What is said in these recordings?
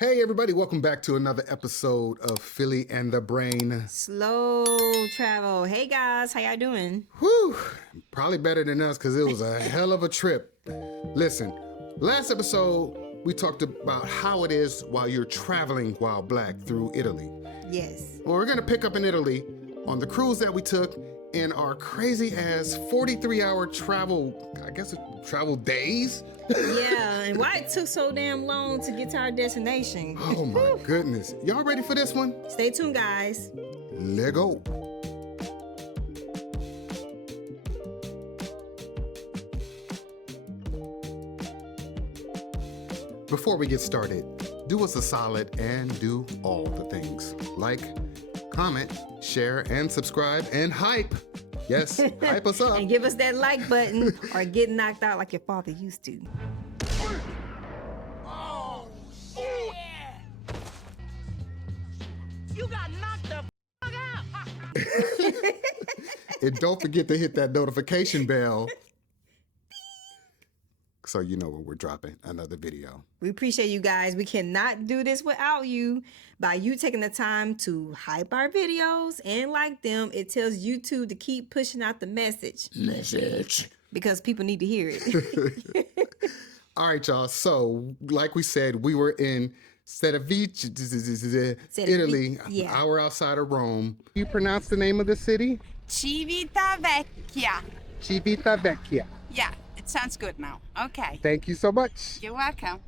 Hey everybody, welcome back to another episode of Philly and the Brain. Slow travel. Hey guys, how y'all doing? Whew, probably better than us because it was a hell of a trip. Listen, last episode we talked about how it is while you're traveling while black through Italy. Yes. Well, we're gonna pick up in Italy on the cruise that we took in our crazy ass 43-hour travel, travel days. Yeah, and why it took so damn long to get to our destination. Oh my goodness. Y'all ready for this one? Stay tuned, guys. Let go. Before we get started, do us a solid and do all the things. Like, comment, share, and subscribe, and hype. Yes, hype us up. And give us that like button or get knocked out like your father used to. Oh, shit! You got knocked the fuck out! And don't forget to hit that notification bell so you know when we're dropping another video. We appreciate you guys. We cannot do this without you. By you taking the time to hype our videos and like them, it tells YouTube to keep pushing out the message. Because people need to hear it. All right, y'all. So, like we said, we were in Italy, yeah. an hour outside of Rome. You pronounce the name of the city? Civitavecchia. Civitavecchia. Yeah, it sounds good now. Okay. Thank you so much. You're welcome.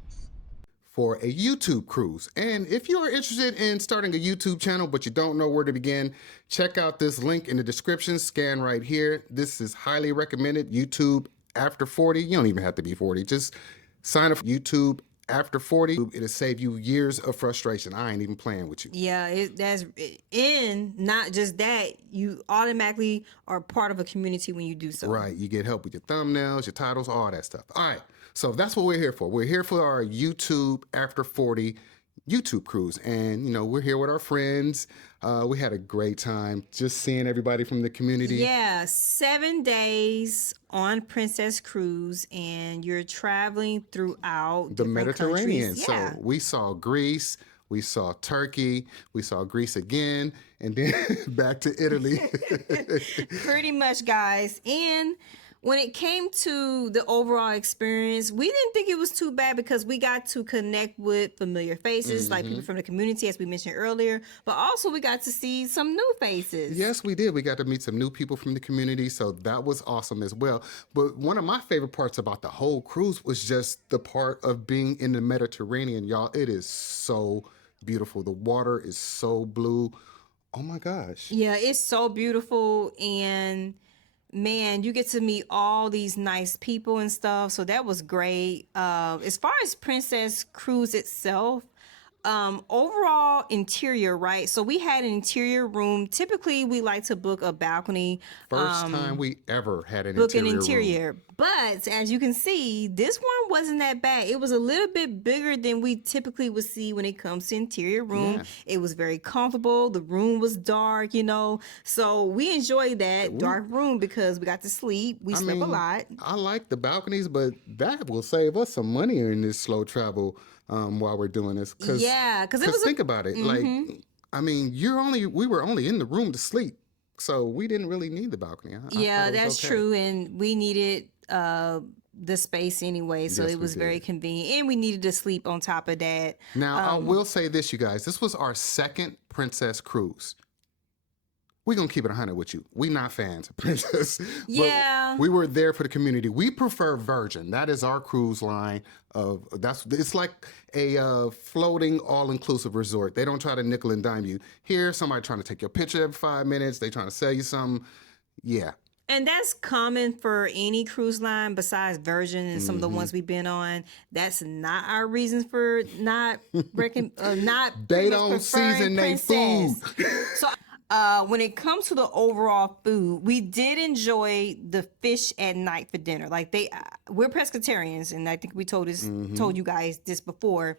For a YouTube cruise. And if you are interested in starting a YouTube channel, but you don't know where to begin, check out this link in the description, scan right here. This is highly recommended. YouTube after 40. You don't even have to be 40. Just sign up for YouTube after 40. It'll save you years of frustration. I ain't even playing with you. Yeah, and not just that, you automatically are part of a community when you do so. Right, you get help with your thumbnails, your titles, all that stuff. All right, so that's what we're here for. We're here for our YouTube after 40 YouTube cruise. And, you know, we're here with our friends. We had a great time just seeing everybody from the community. Yeah, 7 days on Princess Cruise, and you're traveling throughout The different Mediterranean. countries. Yeah. So we saw Greece, we saw Turkey, we saw Greece again, and then back to Italy. Pretty much, guys. And when it came to the overall experience, we didn't think it was too bad because we got to connect with familiar faces, like people from the community, as we mentioned earlier, but also we got to see some new faces. Yes, we did. We got to meet some new people from the community, so that was awesome as well. But one of my favorite parts about the whole cruise was just the part of being in the Mediterranean, y'all. It is so beautiful. The water is so blue. Oh my gosh. Yeah, it's so beautiful, and man, you get to meet all these nice people and stuff. So that was great. As far as Princess Cruise itself, overall interior, right? So we had an interior room. Typically, we like to book a balcony. First time we ever had an Book an room. interior. But as you can see, this one wasn't that bad. It was a little bit bigger than we typically would see when it comes to interior room. Yeah. It was very comfortable. The room was dark, you know. So we enjoyed that dark room because we got to sleep. We slept a lot. I like the balconies, but that will save us some money in this slow travel while we're doing this. Yeah, because it was think about it. Like, I mean, we were only in the room to sleep, so we didn't really need the balcony. I thought it was that's okay. true, and we needed the space anyway, so Yes, it we was very did. convenient, and we needed to sleep on top of that. Now, I will say this, you guys. This was our second Princess cruise. We're going to keep it 100 with you. We not fans of Princess. but Yeah. we were there for the community. We prefer Virgin. That is our cruise line. It's like a floating all-inclusive resort. They don't try to nickel and dime you. Here, somebody trying to take your picture every 5 minutes. They trying to sell you something. Yeah. And that's common for any cruise line besides Virgin and some of the ones we've been on. That's not our reasons for not They don't season their food. So when it comes to the overall food, we did enjoy the fish at night for dinner. Like we're pescatarians, and I think we told you guys this before.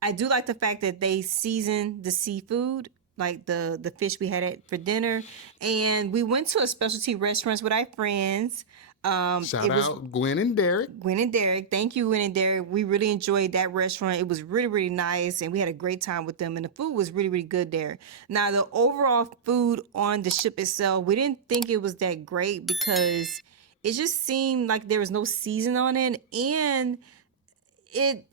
I do like the fact that they season the seafood, like the fish we had for dinner. And we went to a specialty restaurant with our friends. Shout out Gwen and Derek. Gwen and Derek. Thank you, Gwen and Derek. We really enjoyed that restaurant. It was really, really nice, and we had a great time with them, and the food was really, really good there. Now, the overall food on the ship itself, we didn't think it was that great because it just seemed like there was no season on it, and it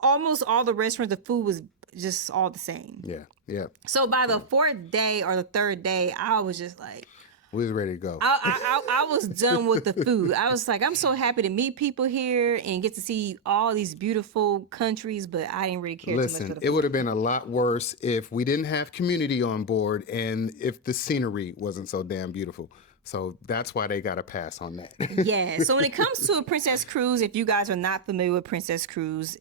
almost all the restaurants, the food was just all the same. Yeah. So by the fourth day or the third day, I was just like, We was ready to go. I was done with the food. I was like, I'm so happy to meet people here and get to see all these beautiful countries, but I didn't really care too much for the food. It would have been a lot worse if we didn't have community on board and if the scenery wasn't so damn beautiful. So that's why they got a pass on that. Yeah. So when it comes to a Princess Cruise, if you guys are not familiar with Princess Cruise,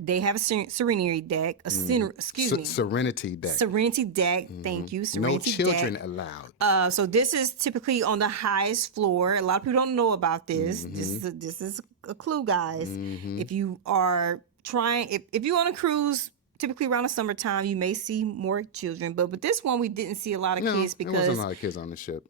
they have a Serenity deck. Serenity deck. Serenity deck. Thank you. Serenity No children deck. allowed. So this is typically on the highest floor. A lot of people don't know about this. Mm-hmm. This is a clue, guys. If you are trying, if you're on a cruise, typically around the summertime, you may see more children. But with this one, we didn't see a lot of kids there wasn't because a lot of kids on the ship.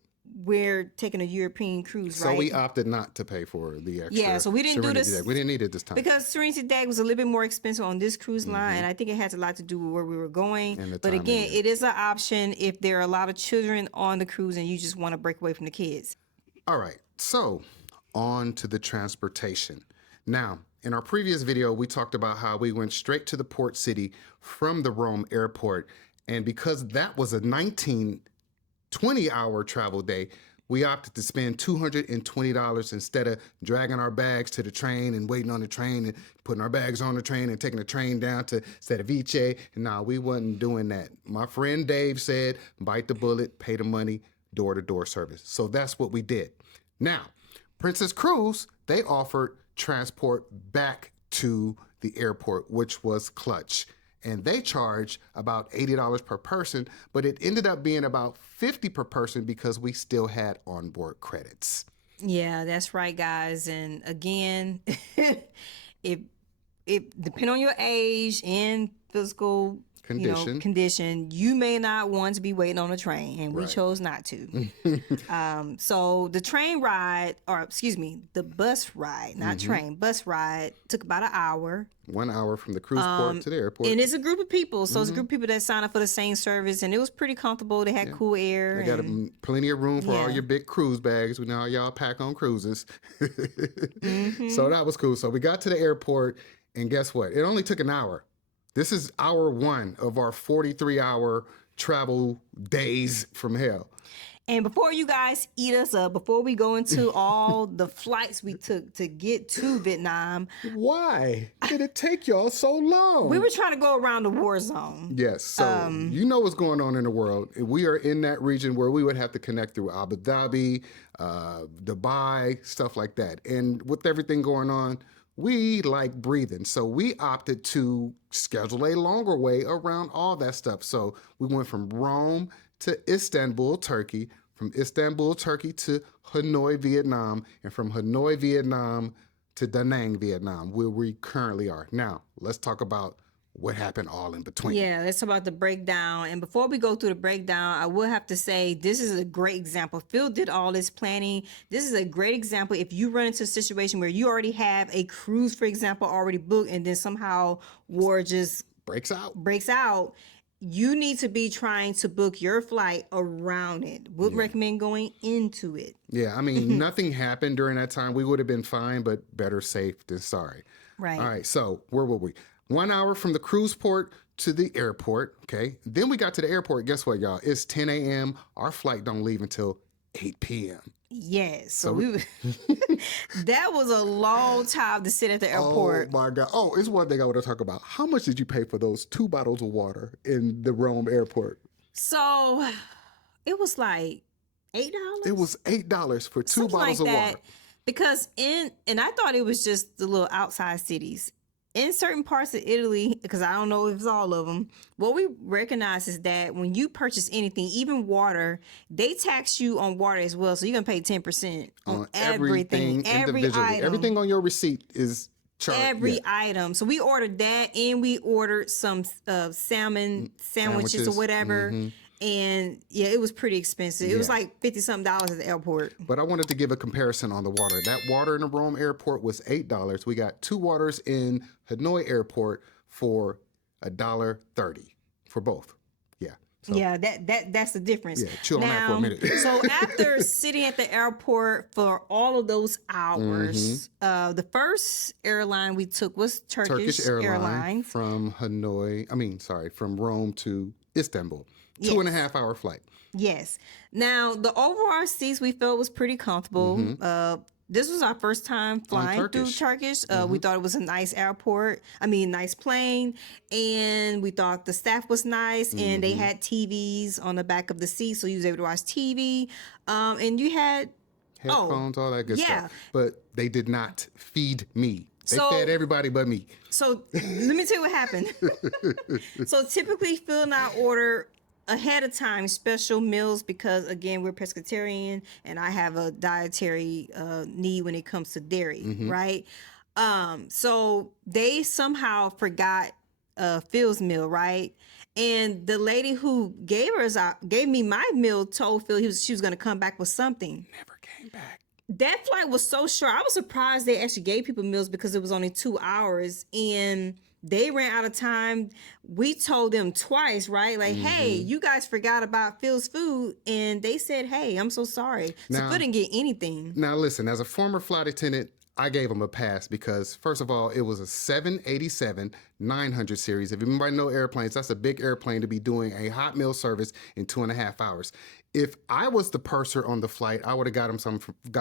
we're taking a European cruise, right? So we opted not to pay for the extra. Yeah, so we didn't do Serenity this. deck. We didn't need it this time. Because Serenity Deck was a little bit more expensive on this cruise line, and I think it has a lot to do with where we were going. And the But time again, of year. it is an option if there are a lot of children on the cruise and you just want to break away from the kids. All right, so on to the transportation. Now, in our previous video, we talked about how we went straight to the port city from the Rome airport. And because that was a 20-hour travel day, we opted to spend $220 instead of dragging our bags to the train and waiting on the train and putting our bags on the train and taking the train down to Cerviche. No, we wasn't doing that. My friend Dave said, bite the bullet, pay the money, door-to-door service. So that's what we did. Now, Princess Cruise, they offered transport back to the airport, which was clutch. And they charge about $80 per person, but it ended up being about $50 per person because we still had onboard credits. Yeah, that's right, guys. And again, it depend on your age and physical condition, you may not want to be waiting on a train, and we chose not to. So the train ride, or excuse me, the bus ride, not train, bus ride took about an hour. 1 hour from the cruise port to the airport. And it's a group of people, so it's a group of people that signed up for the same service, and it was pretty comfortable. They had cool air. They got plenty of room for all your big cruise bags. We know how y'all pack on cruises. So that was cool. So we got to the airport, and guess what? It only took an hour. This is hour one of our 43-hour travel days from hell. And before you guys eat us up, before we go into all the flights we took to get to Vietnam, why did it take y'all so long? we were trying to go around the war zone. Yes, so you know what's going on in the world. We are in that region where we would have to connect through Abu Dhabi, Dubai, stuff like that. And with everything going on, we like breathing. So we opted to schedule a longer way around all that stuff. So we went from Rome to Istanbul, Turkey, from Istanbul, Turkey to Hanoi, Vietnam, and from Hanoi, Vietnam to DaNang, Vietnam, where we currently are. Now, let's talk about what happened all in between. Yeah, let's talk about the breakdown. And before we go through the breakdown, I will have to say this is a great example. Phil did all this planning. This is a great example. If you run into a situation where you already have a cruise, for example, already booked, and then somehow war just breaks out, you need to be trying to book your flight around it. Would recommend going into it. Yeah, I mean, nothing happened during that time. We would have been fine, but better safe than sorry. Right. All right, so where were we? 1 hour from the cruise port to the airport, okay? Then we got to the airport. Guess what, y'all? It's 10 a.m. Our flight don't leave until 8 p.m. Yes. So that was a long time to sit at the airport. Oh, my God. Oh, it's one thing I want to talk about. How much did you pay for those 2 bottles of water in the Rome airport? So it was like $8. It was $8 for 2 Something bottles like of that. water. Because and I thought it was just the little outside cities. In certain parts of Italy, because I don't know if it's all of them, what we recognize is that when you purchase anything, even water, they tax you on water as well. So you're going to pay 10% on everything. Every item. Everything on your receipt is charged. Every item. So we ordered that, and we ordered some salmon sandwiches or whatever. And yeah, it was pretty expensive. It was Yeah. like $50-something at the airport. But I wanted to give a comparison on the water. That water in the Rome airport was $8. We got 2 waters in Hanoi airport for $1.30 for both. Yeah. So, Yeah, that's the difference. Yeah, chill on that for a minute. So after sitting at the airport for all of those hours, the first airline we took was Turkish Airlines. from from Rome to Istanbul. 2.5 hour flight. Yes. Now, the overall seats we felt was pretty comfortable. This was our first time flying through Turkish. We thought it was a nice nice plane. And we thought the staff was nice. And they had TVs on the back of the seat, so you was able to watch TV. And you had Headphones, all that good stuff. But they did not feed me. They fed everybody but me. So let me tell you what happened. So typically Phil and I order ahead of time special meals because, again, we're pescatarian and I have a dietary need when it comes to dairy, right? So they somehow forgot Phil's meal, right? And the lady who gave me my meal told Phil she was going to come back with something. Never came back. That flight was so short. I was surprised they actually gave people meals because it was only 2 hours and they ran out of time. We told them twice, right? Like, hey, you guys forgot about Phil's food. And they said, hey, I'm so sorry. So Phil didn't get anything. Now, listen, as a former flight attendant, I gave them a pass because, first of all, it was a 787-900 series. If anybody know airplanes, that's a big airplane to be doing a hot meal service in 2.5 hours. If I was the purser on the flight, I would have got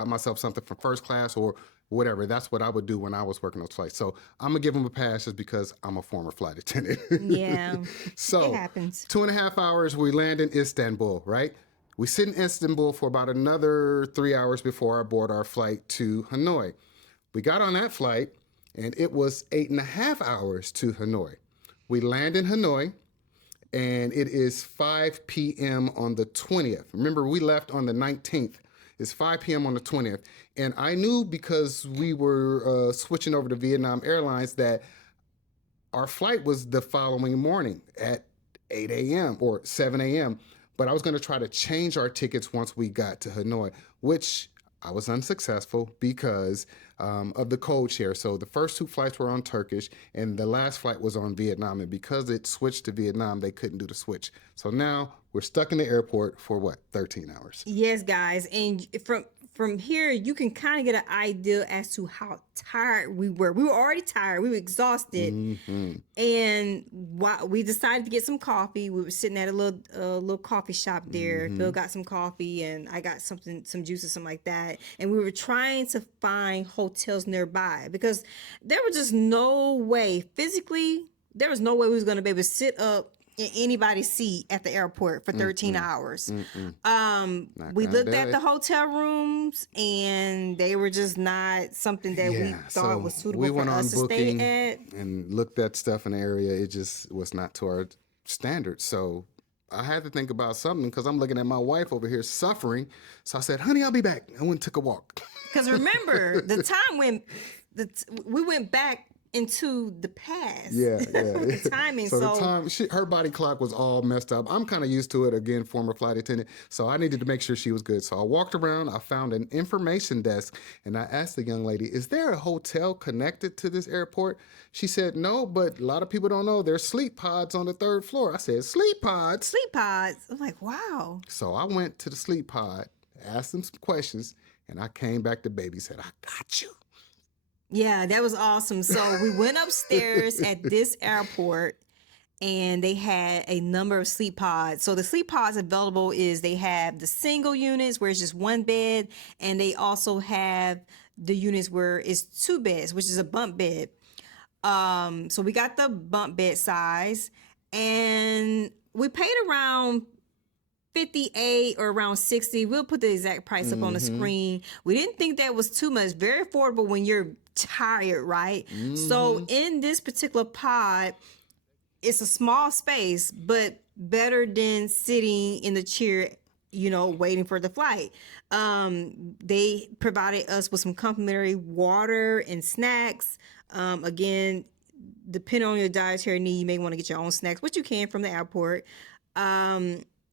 myself something from first class or whatever. That's what I would do when I was working those flights. So I'm gonna give them a pass just because I'm a former flight attendant. Yeah, so it happens. 2.5 hours, we land in Istanbul, right? We sit in Istanbul for about another 3 hours before I board our flight to Hanoi. We got on that flight and it was 8.5 hours to Hanoi. We land in Hanoi and it is 5 p.m. on the 20th. Remember, we left on the 19th. It's 5 p.m. on the 20th. And I knew because we were switching over to Vietnam Airlines that our flight was the following morning at 8 a.m. or 7 a.m. But I was going to try to change our tickets once we got to Hanoi, which I was unsuccessful because of the code share. So the first 2 flights were on Turkish and the last flight was on Vietnam. And because it switched to Vietnam, they couldn't do the switch. So now we're stuck in the airport for 13 hours? Yes, guys. And from here, you can kind of get an idea as to how tired we were. We were already tired. We were exhausted. And we decided to get some coffee. We were sitting at a little coffee shop there. Phil got some coffee and I got some juice or something like that. And we were trying to find hotels nearby because there was just no way, physically, there was no way we was going to be able to sit up in anybody's seat at the airport for 13 hours. We looked at the hotel rooms and they were just not something that we thought was suitable for us to stay at. And looked at stuff in the area. It just was not to our standards. So I had to think about something because I'm looking at my wife over here suffering. So I said, honey, I'll be back. I went and took a walk. Because remember, the time when we went back into the past. The timing. So the time, her body clock was all messed up. I'm kind of used to it, again, former flight attendant. So I needed to make sure she was good. So I walked around, I found an information desk, and I asked the young lady, is there a hotel connected to this airport? She said, no, but a lot of people don't know there's sleep pods on the 3rd floor. I said, sleep pods? Sleep pods. I'm like, wow. So I went to the sleep pod, asked them some questions, and I came back to baby, said, I got you. Yeah, that was awesome. So we went upstairs at this airport and they had a number of sleep pods. So the sleep pods available is they have the single units where it's just 1 bed, and they also have the units where it's 2 beds, which is a bunk bed. So we got the bunk bed size and we paid around 58 or around 60. We'll put the exact price up on the screen. We didn't think that was too much. Very affordable when you're tired, right? So in this particular pod, it's a small space, but better than sitting in the chair, waiting for the flight. They provided us with some complimentary water and snacks. Again, depending on your dietary need, you may want to get your own snacks, which you can from the airport.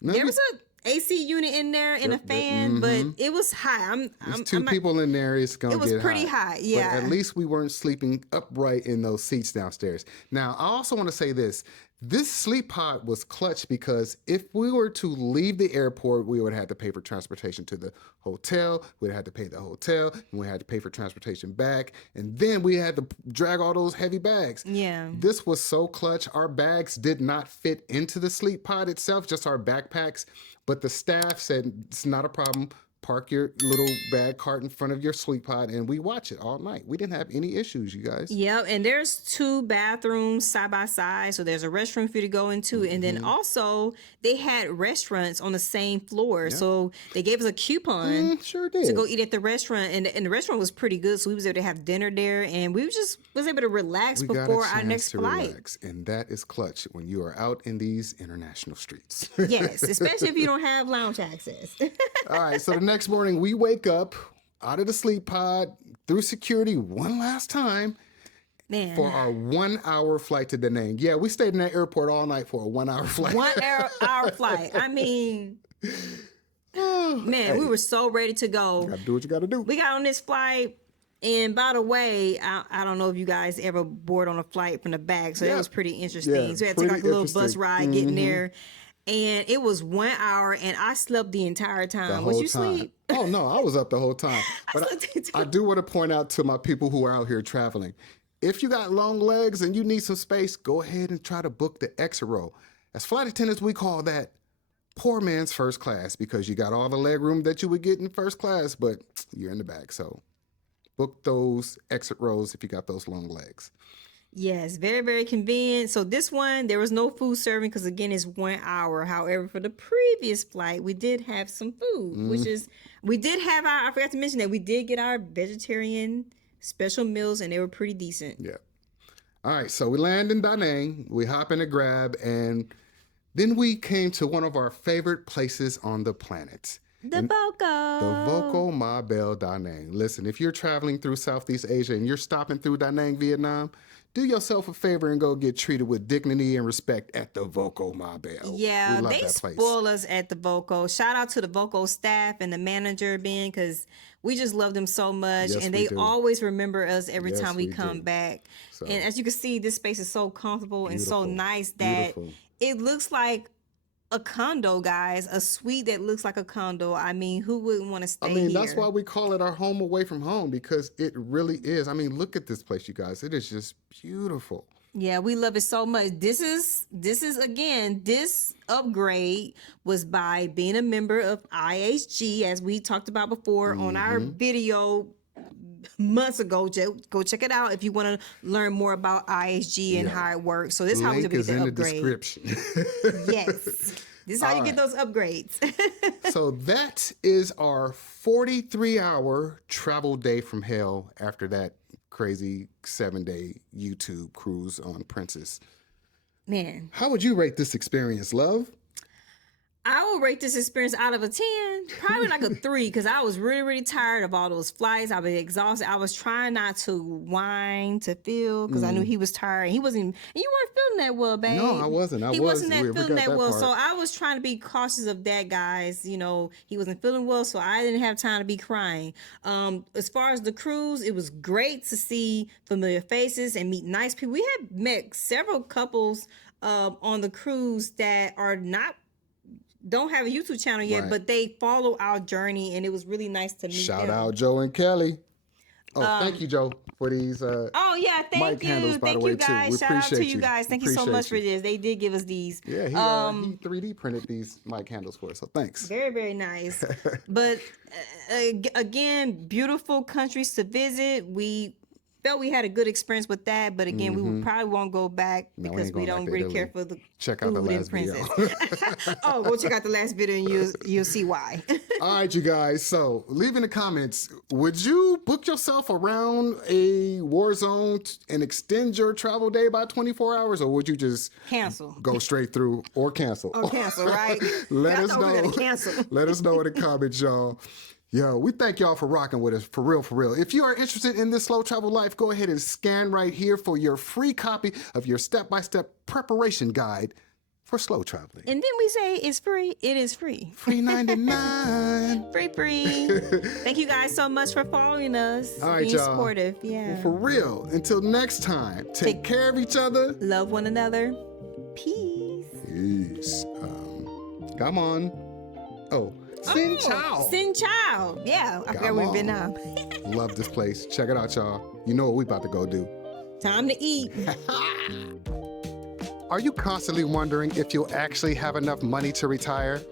There was a AC unit in there and a fan, but it was high. There's two people in there. It's gonna get It was pretty high, yeah. But at least we weren't sleeping upright in those seats downstairs. Now, I also want to say this. This sleep pod was clutch because if we were to leave the airport, we would have to pay for transportation to the hotel. We'd have to pay the hotel, and we had to pay for transportation back. And then we had to drag all those heavy bags. Yeah. This was so clutch. Our bags did not fit into the sleep pod itself, just our backpacks. But the staff said, it's not a problem. Park your little bag cart in front of your sleep pod, and we watch it all night. We didn't have any issues, you guys. Yep, and there's 2 bathrooms side by side, so there's a restroom for you to go into, and then also they had restaurants on the same floor, so they gave us a coupon Sure did. to go eat at the restaurant, and the restaurant was pretty good, so we was able to have dinner there, and we was able to relax We got a before our chance next to flight. relax, and that is clutch when you are out in these international streets. Yes, especially if you don't have lounge access. All right, so the next morning we wake up out of the sleep pod through security one last time Man. for our 1-hour flight to DaNang. Yeah, we stayed in that airport all night for a 1-hour flight. 1 hour flight. I mean, man, we were so ready to go. Gotta do what you gotta do. We got on this flight, and by the way, I don't know if you guys ever board on a flight from the back, so that was pretty interesting. Yeah, So we had to take like a pretty little bus interesting. ride getting there, and it was 1 hour, and I slept the entire time. The Was whole you time. sleep? Oh no, I was up the whole time. But slept the entire I do want to point out to my people who are out here traveling, if you got long legs and you need some space, go ahead and try to book the exit row. As flight attendants, we call that poor man's first class because you got all the leg room that you would get in first class, but you're in the back. So book those exit rows if you got those long legs. Yes, very, very convenient. So this one, there was no food serving because again, it's 1 hour. However, for the previous flight, we did have some food, which is, we did have I forgot to mention that we did get our vegetarian special meals and they were pretty decent. Yeah. All right, so we land in DaNang, we hop in a Grab, and then we came to one of our favorite places on the planet. The Voco. The Voco Ma Bell Da Nang. Listen, if you're traveling through Southeast Asia and you're stopping through Da Nang, Vietnam, do yourself a favor and go get treated with dignity and respect at the Voco Ma Bell. Yeah, we love they that place. spoil us at the Voco. Shout out to the Voco staff and the manager, Ben, because we just love them so much. Yes, and we they do. always remember us every Yes, time we we come do. back. So- And as you can see, this space is so comfortable and so Beautiful. nice that Beautiful. it looks like a condo, guys. A suite that looks like a condo. I mean, who wouldn't want to stay here? That's why we call it our home away from home, because it really is. I mean, look at this place, you guys. It is just beautiful. Yeah, we love it so much. This is again, this upgrade was by being a member of IHG, as we talked about before on our video months ago. Go check it out if you want to learn more about IHG and how it works. So this is how we Link get is the in the upgrade. description. Yes. This is how you get those upgrades. So that is our 43-hour travel day from hell after that crazy 7-day YouTube cruise on Princess. Man, How would you rate this experience, love? I will rate this experience out of a 10, probably like a 3, because I was really, really tired of all those flights. I was exhausted. I was trying not to whine to Phil because I knew he was tired. He wasn't, and you weren't feeling that well, babe. No, I wasn't. He wasn't We feeling got that that well. part. So I was trying to be cautious of that, guys. You know, he wasn't feeling well, so I didn't have time to be crying. As far as the cruise, it was great to see familiar faces and meet nice people. We had met several couples on the cruise that don't have a YouTube channel yet, Right. but they follow our journey, and it was really nice to meet Shout them. out Joe and Kelly. Oh, thank you, Joe, for these. Oh yeah, mic thank handles, you, by the thank way, you too. guys. We Shout out to appreciate you you. guys. Thank you so Appreciate much for you. this. They did give us these. Yeah, he 3D printed these mic handles for us, so thanks. Very, very nice. But again, beautiful countries to visit. We felt we had a good experience with that, but again, we probably won't go back No, we because ain't we going back don't there, really do care we? for the Check out the food and last video. princess. Oh, go check out the last video and you'll see why. All right, you guys. So leave in the comments, would you book yourself around a war zone and extend your travel day by 24 hours, or would you just Cancel. go straight through or cancel? Or cancel, right? Let I us thought we were know. gonna cancel. Let us know in the comments, y'all. Yo, we thank y'all for rocking with us, for real, for real. If you are interested in this slow travel life, go ahead and scan right here for your free copy of your step-by-step preparation guide for slow traveling. And then we say it's free. It is free. Free 99. Free. Thank you guys so much for following us. All right, being y'all. supportive. Yeah. For real. Until next time, take care of each other. Love one another. Peace. Peace. Come on. Oh, Xin Chao. Xin Chao. Yeah, I forgot we're in Vietnam. Love this place. Check it out, y'all. You know what we about to go do. Time to eat. Are you constantly wondering if you'll actually have enough money to retire?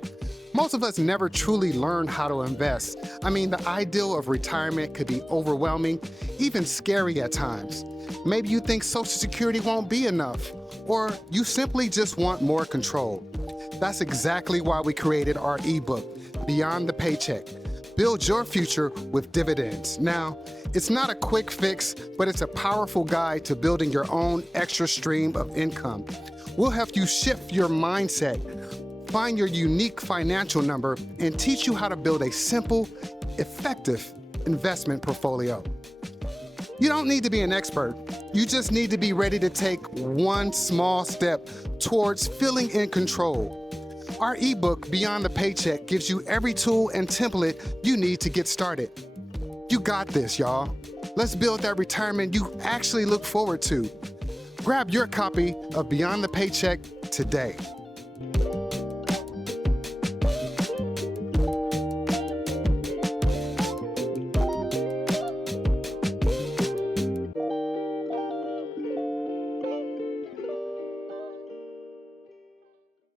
Most of us never truly learn how to invest. I mean, the ideal of retirement could be overwhelming, even scary at times. Maybe you think Social Security won't be enough, or you simply just want more control. That's exactly why we created our ebook, Beyond the Paycheck. Build your future with dividends. Now, it's not a quick fix, but it's a powerful guide to building your own extra stream of income. We'll help you shift your mindset, find your unique financial number, and teach you how to build a simple, effective investment portfolio. You don't need to be an expert. You just need to be ready to take one small step towards feeling in control. Our ebook, Beyond the Paycheck, gives you every tool and template you need to get started. You got this, y'all. Let's build that retirement you actually look forward to. Grab your copy of Beyond the Paycheck today.